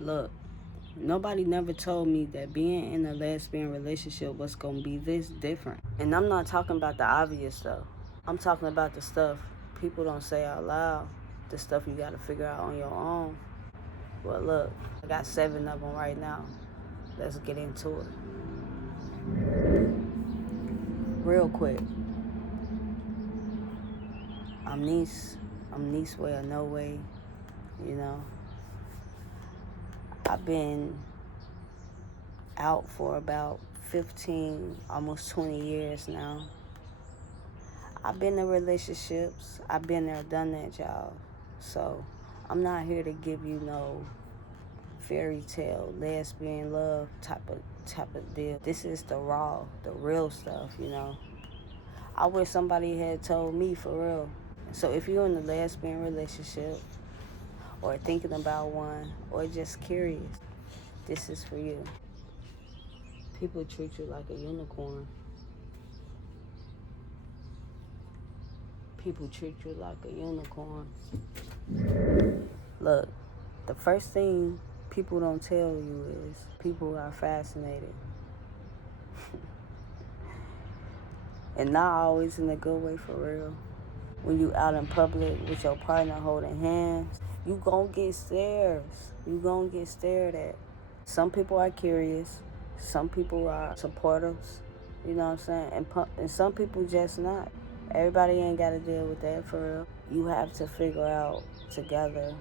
Look, nobody never told me that being in a lesbian relationship was gonna be this different. And I'm not talking about the obvious stuff. I'm talking about the stuff people don't say out loud, the stuff you gotta figure out on your own. Well, look, I got 7 of them right now. Let's get into it. Real quick. I'm niece. I'm niece way or no way, you know. I've been out for about 15, almost 20 years now. I've been in relationships. I've been there, done that, y'all. So I'm not here to give you no fairy tale, lesbian love type of deal. This is the raw, the real stuff, you know. I wish somebody had told me for real. So if you're in a lesbian relationship or thinking about one or just curious, this is for you. People treat you like a unicorn. People treat you like a unicorn. Look, the first thing people don't tell you is people are fascinated. And not always in a good way, for real. When you out in public with your partner holding hands, you gon' get stares. You gon' get stared at. Some people are curious. Some people are supporters. You know what I'm saying? And some people just not. Everybody ain't got to deal with that, for real. You have to figure out together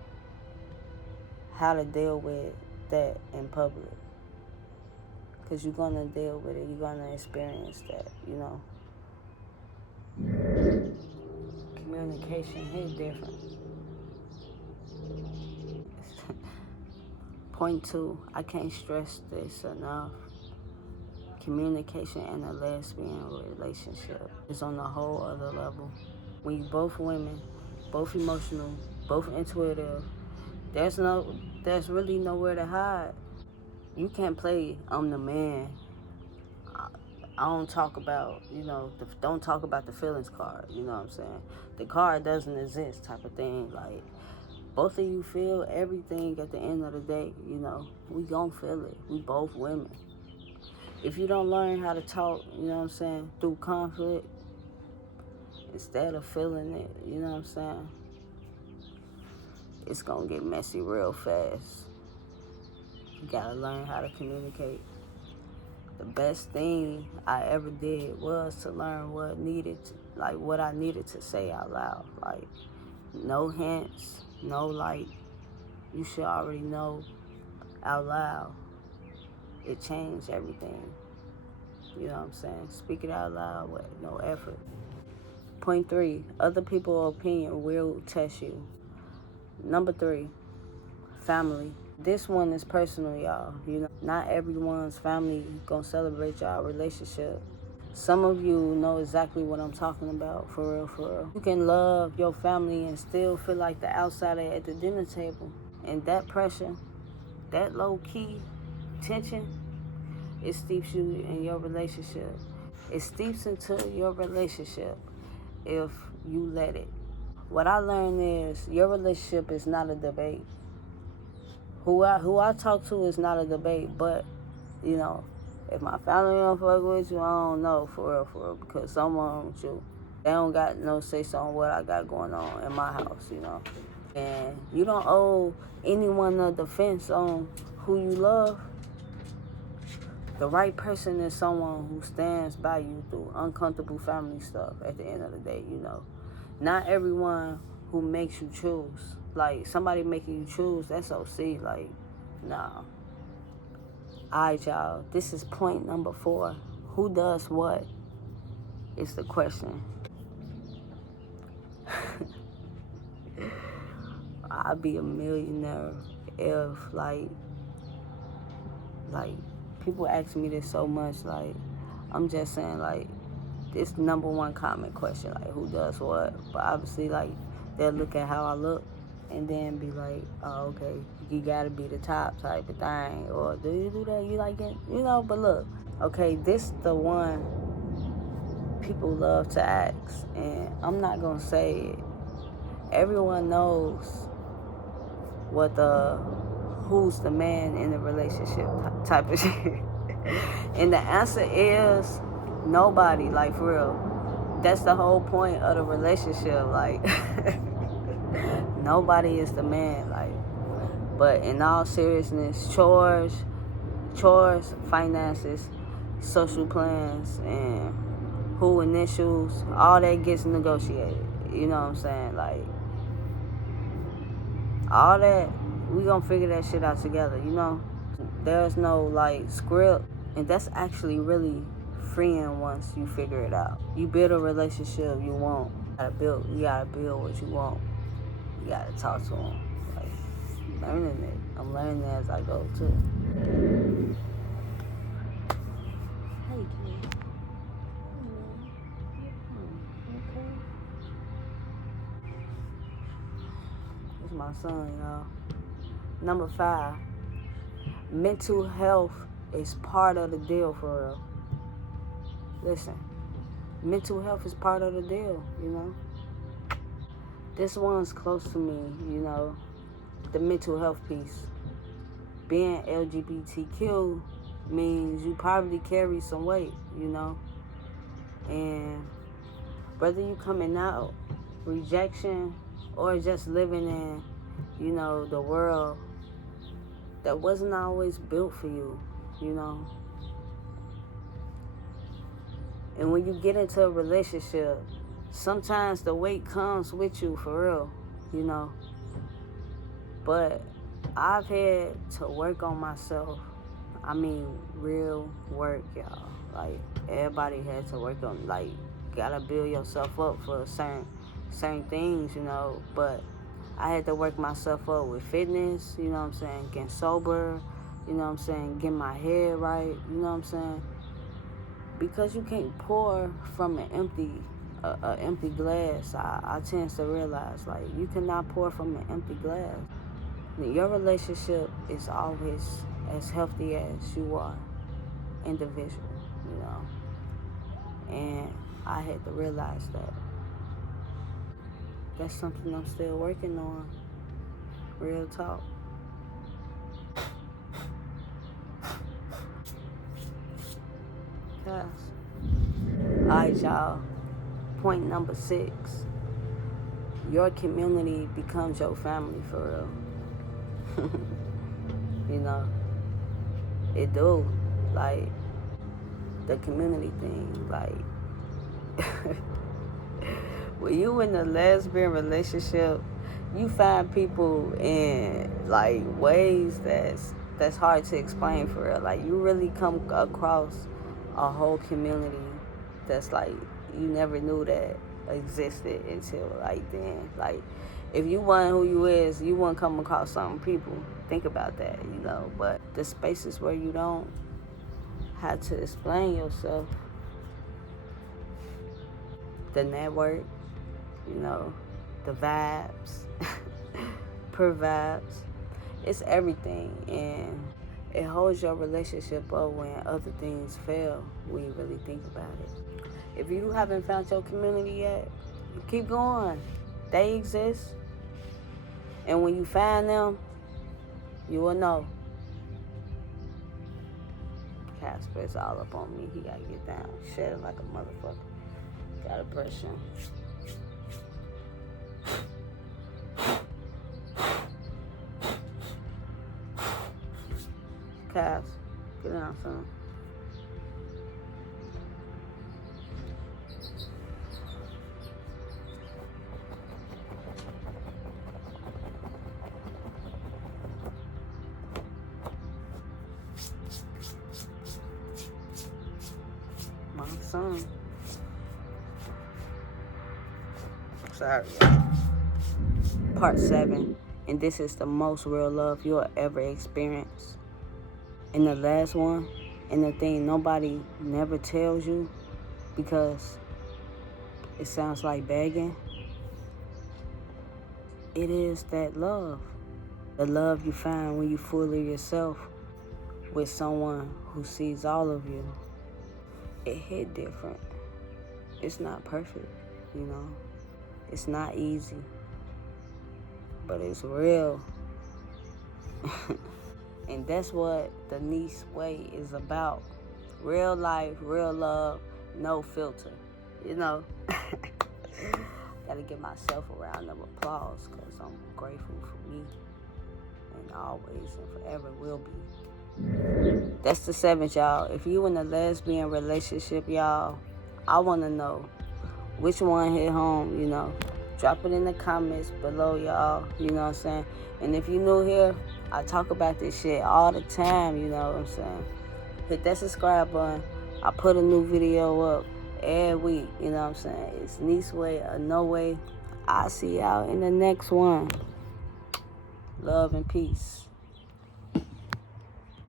how to deal with that in public. Because you're going to deal with it. You're going to experience that, you know. Communication hit different. Point 2, I can't stress this enough. Communication in a lesbian relationship is on a whole other level. When you both women, both emotional, both intuitive, there's really nowhere to hide. You can't play I'm the man. I don't talk about, don't talk about the feelings card, you know what I'm saying? The card doesn't exist type of thing. Like, both of you feel everything at the end of the day, you know. We gon' feel it. We both women. If you don't learn how to talk, you know what I'm saying, through conflict, instead of feeling it, you know what I'm saying, it's gonna get messy real fast. You gotta learn how to communicate. The best thing I ever did was to learn what I needed to say out loud. Like, no hints, no you should already know out loud. It changed everything. You know what I'm saying? Speak it out loud with no effort. Point 3, other people's opinion will test you. Number 3, family. This one is personal, y'all. You know, not everyone's family gonna celebrate y'all relationship. Some of you know exactly what I'm talking about, for real, for real. You can love your family and still feel like the outsider at the dinner table. And that pressure, that low-key tension, it steeps you in your relationship. It steeps into your relationship if you let it. What I learned is your relationship is not a debate. Who I talk to is not a debate, but, you know, if my family don't fuck with you, I don't know, for real, because someone with you, they don't got no say-so on what I got going on in my house, you know. And you don't owe anyone a defense on who you love. The right person is someone who stands by you through uncomfortable family stuff at the end of the day, you know. Not everyone who makes you choose. Like, somebody making you choose, that's OC. Like, nah. Alright, y'all. This is point number 4. Who does what is the question. I'd be a millionaire if, like, people ask me this so much. Like, I'm just saying, like, this number 1 common question, like, who does what? But obviously, like, they'll look at how I look and then be like, oh, okay, you gotta be the top type of thing. Or do you do that? You like it? You know, but look, okay, this the one people love to ask. And I'm not gonna say it. Everyone knows what the who's the man in the relationship type of shit. And the answer is nobody, like for real. That's the whole point of the relationship. Like nobody is the man. Like, but in all seriousness, chores, finances, social plans, and who initials, all that gets negotiated. You know what I'm saying? Like, all that, we gonna figure that shit out together, you know? There's no, like, script, and that's actually really freeing once you figure it out. You build a relationship you want. You gotta build what you want. You gotta talk to them. Like, learning it. I'm learning it as I go, too. Hey, kid. It's my son, y'all. Number 5, mental health is part of the deal, for real. Listen, mental health is part of the deal, you know. This one's close to me, you know, the mental health piece. Being LGBTQ means you probably carry some weight, you know. And whether you coming out, rejection, or just living in, you know, the world that wasn't always built for you, you know. And when you get into a relationship, sometimes the weight comes with you, for real, you know. But I've had to work on myself. I mean, real work, y'all. Like, everybody had to work on, like, gotta build yourself up for certain things, you know. But I had to work myself up with fitness, you know what I'm saying, getting sober, you know what I'm saying, getting my head right, you know what I'm saying. Because you can't pour from an empty glass. I tend to realize, like, you cannot pour from an empty glass. Your relationship is always as healthy as you are individual, you know. And I had to realize that. That's something I'm still working on. Real talk. Yes. Alright, y'all. Point number 6. Your community becomes your family, for real. You know, it do. Like, the community thing, like, when you in a lesbian relationship, you find people in, like, ways that's hard to explain, for real. Like, you really come across a whole community that's, like, you never knew that existed until, like, then. Like, if you weren't who you is, you wouldn't come across some people. Think about that, you know. But the spaces where you don't have to explain yourself, the network, you know, the vibes, per vibes, it's everything. And it holds your relationship up when other things fail, when you really think about it. If you haven't found your community yet, keep going. They exist. And when you find them, you will know. Casper's all up on me. He gotta get down. Shedding like a motherfucker. Gotta brush him. Cass, get down, son. My son. Sorry, y'all. Part 7, and this is the most real love you'll ever experience. And the last one, and the thing nobody never tells you because it sounds like begging, it is that love. The love you find when you fully yourself with someone who sees all of you. It hit different. It's not perfect, you know. It's not easy, but it's real. And that's what the niece way is about. Real life, real love, no filter. You know, gotta give myself a round of applause because I'm grateful for me and always and forever will be. That's the 7th, y'all. If you in a lesbian relationship, y'all, I want to know which one hit home, you know. Drop it in the comments below, y'all. You know what I'm saying? And if you new here, I talk about this shit all the time, you know what I'm saying? Hit that subscribe button. I put a new video up every week, you know what I'm saying? It's niece way or no way. I'll see y'all in the next one. Love and peace.